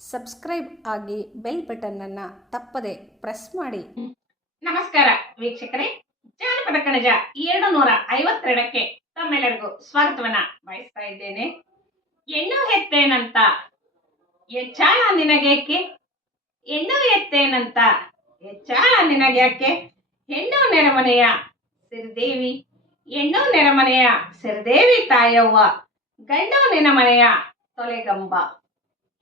Subscribe ಆಗಿ bell button ಅನ್ನು ತಪ್ಪದೆ ಪ್ರೆಸ್ ಮಾಡಿ. ನಮಸ್ಕಾರ ವೀಕ್ಷಕರೇ, ಜಾನಪದ ಕಣಜ 252ಕ್ಕೆ ತಮ್ಮೆಲ್ಲರಿಗೂ ಸ್ವಾಗತವನ್ನ ಬಯಸ್ತಾ ಇದ್ದೇನೆ. ಹೆಣ್ಣು ಎತ್ತೇನಂತ ಹೆಚ್ಚಾಳ ನಿನಗೇಕೆ, ಹೆಣ್ಣು ಎತ್ತೇನಂತ ಹೆಚ್ಚಾಳ ನಿನಗ್ಯಾಕೆ, ಹೆಣ್ಣು ನೆರೆಮನೆಯ ಸಿರಿದೇವಿ, ಹೆಣ್ಣು ನೆರೆಮನೆಯ ಸಿರಿದೇವಿ ತಾಯವ್ವ, ಗಂಡು ನೆನಮನೆಯ ತೊಲೆಗಂಬ,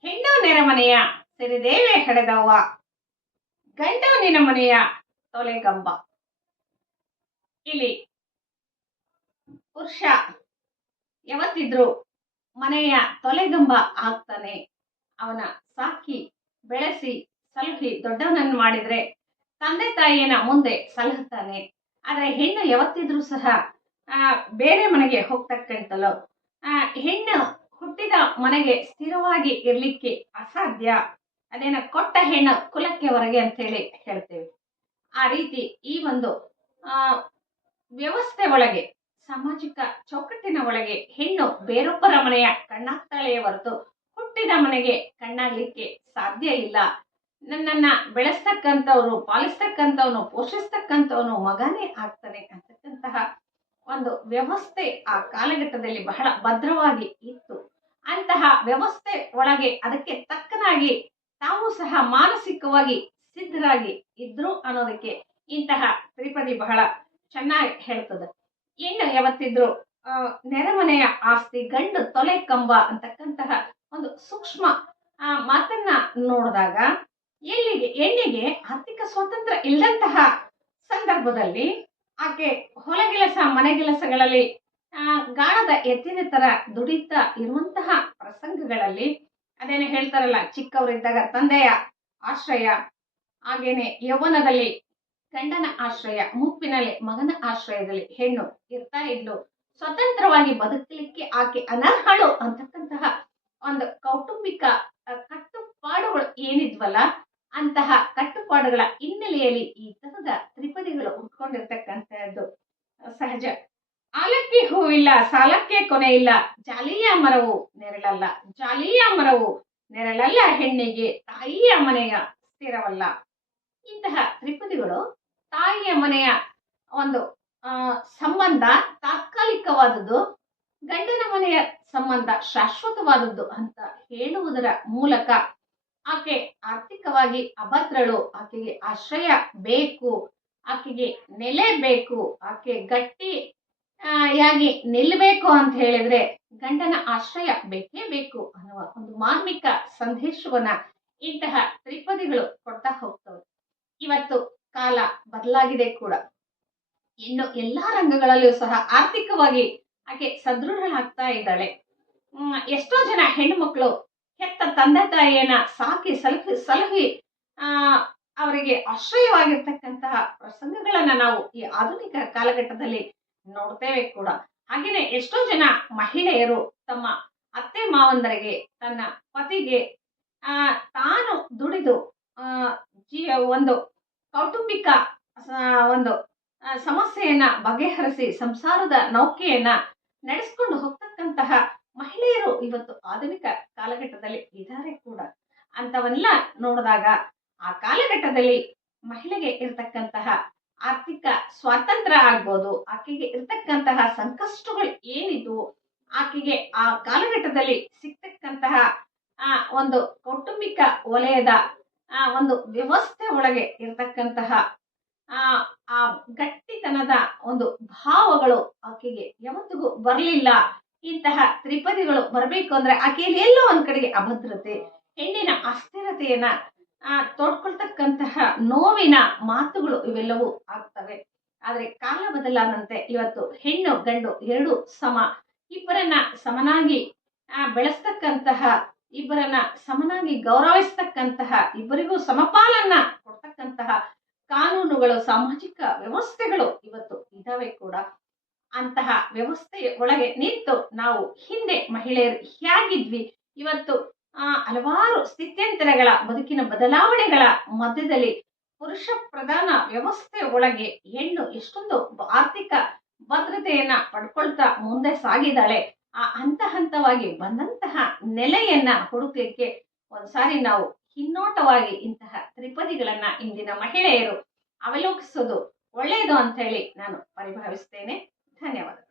ಹೆಣ್ಣು ನೆರೆಮನೆಯ ಸಿರಿದೇವಿ ಹಡೆದವ್ವ, ಗಂಡು ನಿನಮನೆಯ ತೊಲೆಗಂಬ. ಇಲ್ಲಿ ಪುರುಷ ಯಾವತ್ತಿದ್ರು ಮನೆಯ ತೊಲೆಗಂಬ ಆಗ್ತಾನೆ. ಅವನ ಸಾಕಿ ಬೆಳೆಸಿ ಸಲಹಿ ದೊಡ್ಡವನನ್ನು ಮಾಡಿದ್ರೆ ತಂದೆ ತಾಯಿಯನ್ನ ಮುಂದೆ ಸಲಹುತ್ತಾನೆ. ಆದ್ರೆ ಹೆಣ್ಣು ಯಾವತ್ತಿದ್ರೂ ಸಹ ಬೇರೆ ಮನೆಗೆ ಹೋಗ್ತಕ್ಕಂತಲೋ, ಹೆಣ್ಣು ಹುಟ್ಟಿದ ಮನೆಗೆ ಸ್ಥಿರವಾಗಿ ಇರ್ಲಿಕ್ಕೆ ಅಸಾಧ್ಯ. ಅದೇನ ಕೊಟ್ಟ ಹೆಣ್ಣು ಕುಲಕ್ಕೆ ಹೊರಗೆ ಅಂತ ಹೇಳಿ ಹೇಳ್ತೇವೆ. ಆ ರೀತಿ ಈ ಒಂದು ವ್ಯವಸ್ಥೆ ಒಳಗೆ, ಸಾಮಾಜಿಕ ಚೌಕಟ್ಟಿನ ಒಳಗೆ ಹೆಣ್ಣು ಬೇರೊಬ್ಬರ ಮನೆಯ ಕಣ್ಣಾಗ್ತಾಳೆಯೇ ಹೊರತು ಹುಟ್ಟಿದ ಮನೆಗೆ ಕಣ್ಣಾಗ್ಲಿಕ್ಕೆ ಸಾಧ್ಯ ಇಲ್ಲ. ನನ್ನನ್ನ ಬೆಳೆಸ್ತಕ್ಕಂಥವ್ರು, ಪಾಲಿಸ್ತಕ್ಕಂಥವನು, ಪೋಷಿಸ್ತಕ್ಕಂಥವನು ಮಗನೇ ಆಗ್ತಾನೆ ಅಂತಕ್ಕಂತಹ ಒಂದು ವ್ಯವಸ್ಥೆ ಆ ಕಾಲಘಟ್ಟದಲ್ಲಿ ಬಹಳ ಭದ್ರವಾಗಿ ಇತ್ತು. ಅಂತಹ ವ್ಯವಸ್ಥೆ ಒಳಗೆ ಅದಕ್ಕೆ ತಕ್ಕನಾಗಿ ತಾವು ಸಹ ಮಾನಸಿಕವಾಗಿ ಸಿದ್ಧರಾಗಿ ಇದ್ರು ಅನ್ನೋದಕ್ಕೆ ಇಂತಹ ತ್ರಿಪದಿ ಬಹಳ ಚೆನ್ನಾಗಿ ಹೇಳ್ತದೆ. ಹೆಣ್ಣು ಯಾವತ್ತಿದ್ರು ನೆರೆಮನೆಯ ಆಸ್ತಿ, ಗಂಡು ತೊಲೆ ಕಂಬ ಅಂತಕ್ಕಂತಹ ಒಂದು ಸೂಕ್ಷ್ಮ ಮಾತನ್ನ ನೋಡಿದಾಗ, ಹೆಣ್ಣಿಗೆ ಆರ್ಥಿಕ ಸ್ವಾತಂತ್ರ್ಯ ಇಲ್ಲದಂತಹ ಸಂದರ್ಭದಲ್ಲಿ ಆಕೆ ಹೊಲಗೆಲಸ ಮನೆಗೆಲಸಗಳಲ್ಲಿ ಗಾಣದ ಎತ್ತಿನ ತರ ದುಡಿತಾ ಇರುವಂತಹ ಪ್ರಸಂಗಗಳಲ್ಲಿ, ಅದೇನೆ ಹೇಳ್ತಾರಲ್ಲ, ಚಿಕ್ಕವರಿದ್ದಾಗ ತಂದೆಯ ಆಶ್ರಯ, ಹಾಗೇನೆ ಯೌವನದಲ್ಲಿ ಗಂಡನ ಆಶ್ರಯ, ಮುಪ್ಪಿನಲ್ಲಿ ಮಗನ ಆಶ್ರಯದಲ್ಲಿ ಹೆಣ್ಣು ಇರ್ತಾ ಇದ್ಲು. ಸ್ವತಂತ್ರವಾಗಿ ಬದುಕಲಿಕ್ಕೆ ಆಕೆ ಅನರ್ಹಳು ಅಂತಕ್ಕಂತಹ ಒಂದು ಕೌಟುಂಬಿಕ ಕಟ್ಟುಪಾಡುಗಳು ಏನಿದ್ವಲ್ಲ, ಅಂತಹ ಕಟ್ಟುಪಾಡುಗಳ ಹಿನ್ನೆಲೆಯಲ್ಲಿ ಈ ತರದ ತ್ರಿಪದಿಗಳು ಉಟ್ಕೊಂಡಿರ್ತಕ್ಕಂಥದ್ದು ಸಹಜ. ಆಲಕ್ಕಿ ಹೂವಿಲ್ಲ, ಸಾಲಕ್ಕೆ ಕೊನೆ ಇಲ್ಲ, ಜಾಲಿಯ ಮರವು ನೆರಳಲ್ಲ, ಜಾಲಿಯ ಮರವು ನೆರಳಲ್ಲ, ಹೆಣ್ಣಿಗೆ ತಾಯಿಯ ಮನೆಯ ಸ್ಥಿರವಲ್ಲ. ಇಂತಹ ತ್ರಿಪದಿಗಳು ತಾಯಿಯ ಮನೆಯ ಒಂದು ಸಂಬಂಧ ತಾತ್ಕಾಲಿಕವಾದದ್ದು, ಗಂಡನ ಮನೆಯ ಸಂಬಂಧ ಶಾಶ್ವತವಾದದ್ದು ಅಂತ ಹೇಳುವುದರ ಮೂಲಕ ಆಕೆ ಆರ್ಥಿಕವಾಗಿ ಅಭದ್ರಳು, ಆಕೆಗೆ ಆಶ್ರಯ ಬೇಕು, ಆಕೆಗೆ ನೆಲೆ ಬೇಕು, ಆಕೆ ಗಟ್ಟಿ ಯಾಗಿ ನಿಲ್ಲಬೇಕು ಅಂತ ಹೇಳಿದ್ರೆ ಗಂಡನ ಆಶ್ರಯ ಬೇಕೇ ಬೇಕು ಅನ್ನುವ ಒಂದು ಮಾರ್ಮಿಕ ಸಂದೇಶವನ್ನ ಇಂತಹ ತ್ರಿಪದಿಗಳು ಕೊಡ್ತಾ ಹೋಗ್ತವೆ. ಇವತ್ತು ಕಾಲ ಬದಲಾಗಿದೆ ಕೂಡ. ಇನ್ನು ಎಲ್ಲಾ ರಂಗಗಳಲ್ಲೂ ಸಹ ಆರ್ಥಿಕವಾಗಿ ಆಕೆ ಸದೃಢಳಾಗ್ತಾ ಇದ್ದಾಳೆ. ಎಷ್ಟೋ ಜನ ಹೆಣ್ಣು ಮಕ್ಕಳು ಹೆತ್ತ ತಂದೆ ತಾಯಿಯನ್ನ ಸಾಕಿ ಸಲಹಿ ಅವರಿಗೆ ಆಶ್ರಯವಾಗಿರ್ತಕ್ಕಂತಹ ಪ್ರಸಂಗಗಳನ್ನ ನಾವು ಈ ಆಧುನಿಕ ಕಾಲಘಟ್ಟದಲ್ಲಿ ನೋಡ್ತೇವೆ ಕೂಡ. ಹಾಗೇನೆ ಎಷ್ಟೋ ಜನ ಮಹಿಳೆಯರು ತಮ್ಮ ಅತ್ತೆ ಮಾವಂದರಿಗೆ, ತನ್ನ ಪತಿಗೆ ತಾನು ದುಡಿದು ಒಂದು ಕೌಟುಂಬಿಕ ಒಂದು ಸಮಸ್ಯೆಯನ್ನ ಬಗೆಹರಿಸಿ ಸಂಸಾರದ ನೌಕೆಯನ್ನ ನಡೆಸ್ಕೊಂಡು ಹೋಗ್ತಕ್ಕಂತಹ ಮಹಿಳೆಯರು ಇವತ್ತು ಆಧುನಿಕ ಕಾಲಘಟ್ಟದಲ್ಲಿ ಇದ್ದಾರೆ ಕೂಡ. ಅಂತವನ್ನೆಲ್ಲ ನೋಡಿದಾಗ ಆ ಕಾಲಘಟ್ಟದಲ್ಲಿ ಮಹಿಳೆಗೆ ಇರತಕ್ಕಂತಹ ಆರ್ಥಿಕ ಸ್ವಾತಂತ್ರ್ಯ ಆಗ್ಬೋದು, ಆಕೆಗೆ ಇರ್ತಕ್ಕಂತಹ ಸಂಕಷ್ಟಗಳು ಏನಿದ್ವು, ಆಕೆಗೆ ಆ ಕಾಲಘಟ್ಟದಲ್ಲಿ ಸಿಗ್ತಕ್ಕಂತಹ ಒಂದು ಕೌಟುಂಬಿಕ ವಲಯದ ಒಂದು ವ್ಯವಸ್ಥೆ ಒಳಗೆ ಇರ್ತಕ್ಕಂತಹ ಆ ಗಟ್ಟಿತನದ ಒಂದು ಭಾವಗಳು ಆಕೆಗೆ ಯಾವತ್ತಿಗೂ ಬರಲಿಲ್ಲ. ಇಂತಹ ತ್ರಿಪದಿಗಳು ಬರಬೇಕು ಅಂದ್ರೆ ಆಕೆಯಲ್ಲಿ ಎಲ್ಲೋ ಒಂದ್ ಕಡೆಗೆ ಅಭದ್ರತೆ, ಹೆಣ್ಣಿನ ಅಸ್ಥಿರತೆಯನ್ನ ತೋಡ್ಕೊಳ್ತಕ್ಕಂತಹ ನೋವಿನ ಮಾತುಗಳು ಇವೆಲ್ಲವೂ ಆಗ್ತವೆ. ಆದ್ರೆ ಕಾಲ ಬದಲಾದಂತೆ ಇವತ್ತು ಹೆಣ್ಣು ಗಂಡು ಎರಡು ಸಮ, ಇಬ್ಬರನ್ನ ಸಮನಾಗಿ ಬೆಳೆಸ್ತಕ್ಕಂತಹ, ಇಬ್ಬರನ್ನ ಸಮನಾಗಿ ಗೌರವಿಸ್ತಕ್ಕಂತಹ, ಇಬ್ಬರಿಗೂ ಸಮಪಾಲನ್ನ ಕೊಡ್ತಕ್ಕಂತಹ ಕಾನೂನುಗಳು, ಸಾಮಾಜಿಕ ವ್ಯವಸ್ಥೆಗಳು ಇವತ್ತು ಇದಾವೆ ಕೂಡ. ಅಂತಹ ವ್ಯವಸ್ಥೆಯ ಒಳಗೆ ನಿಂತು ನಾವು ಹಿಂದೆ ಮಹಿಳೆಯರು ಹೇಗಿದ್ವಿ, ಇವತ್ತು ಹಲವಾರು ಸ್ಥಿತ್ಯಂತರಗಳ ಬದುಕಿನ ಬದಲಾವಣೆಗಳ ಮಧ್ಯದಲ್ಲಿ ಪುರುಷ ಪ್ರಧಾನ ವ್ಯವಸ್ಥೆ ಒಳಗೆ ಹೆಣ್ಣು ಎಷ್ಟೊಂದು ಆರ್ಥಿಕ ಭದ್ರತೆಯನ್ನ ಪಡ್ಕೊಳ್ತಾ ಮುಂದೆ ಸಾಗಿದಾಳೆ. ಆ ಹಂತ ಹಂತವಾಗಿ ಬಂದಂತಹ ನೆಲೆಯನ್ನ ಹುಡುಕ್ಲಿಕ್ಕೆ ಒಂದ್ಸಾರಿ ನಾವು ಹಿನ್ನೋಟವಾಗಿ ಇಂತಹ ತ್ರಿಪದಿಗಳನ್ನ ಇಂದಿನ ಮಹಿಳೆಯರು ಅವಲೋಕಿಸೋದು ಒಳ್ಳೆಯದು ಅಂತ ಹೇಳಿ ನಾನು ಪರಿಭಾವಿಸ್ತೇನೆ. ಧನ್ಯವಾದ.